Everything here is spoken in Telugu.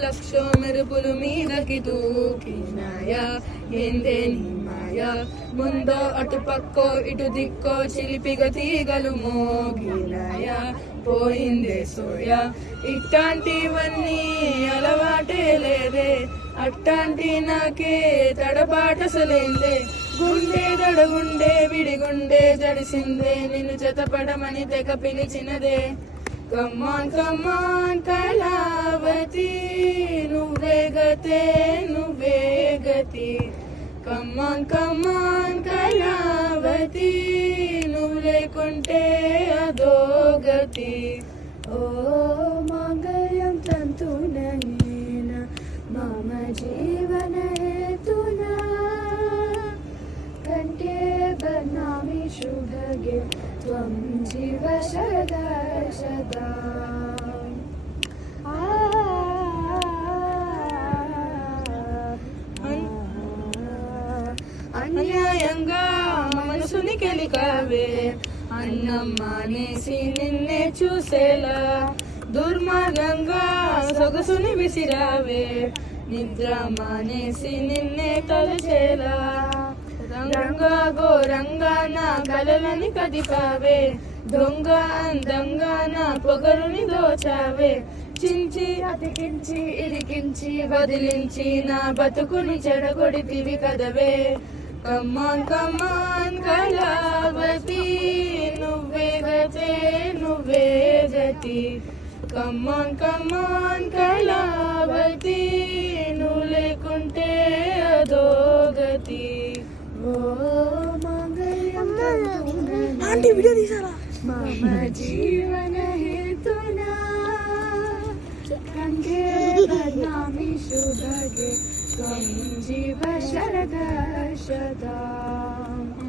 లక్షో మెరుపులు మీదకి దూకినాయా ఏందే నీ మాయా ముందో అటు పక్కో ఇటు దిక్కో చిలిపిగ తీగలు మోగినాయా పోయిందే సోయా ఇట్లాంటివన్నీ అలవాటే లేదే అట్టాంటి నాకే తడబాటసలేందే గుండె దడగుండే విడిగుండే జడిసిందే నిన్ను జతపడమని తెగ పిలిచినదే కమ్మాన్ కమ్మాన్ కళావతి నువ్వే గతే నువ్వే గతి కమ్మాన్ కమ్మాన్ కళావతి నువ్వు లేకుంటే అదో గతి ఓ మంగళం తంతున మమ జీవన హేతునా కంఠే బధ్నామి శుభగే త్వం జీవ సదా సదా అన్యాయంగా మనసుని కెలికావే అన్నం మానేసి నిన్నే చూసేలా దుర్మార్గంగా సొగసుని విసిరావే నిద్ర మానేసి నిన్నే తలచేలా రంగా ఘోరంగా నా కలలని కదిపావే దొంగ అందంగా నా పొగరుని దోచావే చించి అతికించి ఇరికించి వదిలించి నా బతుకుని చెడగొడితివి కదవే కమ్మాన్ కమ్మాన్ కళావతి నువ్వే గతే నువ్వే గతి కమ్మాన్ కమ్మాన్ కళావతి నువ్వు లేకుంటే అదో గతి ఓ మంగళం మమ జీవన హేతునా కంఠే బధ్నామి శుభగే త్వం జీవ శరదా శదా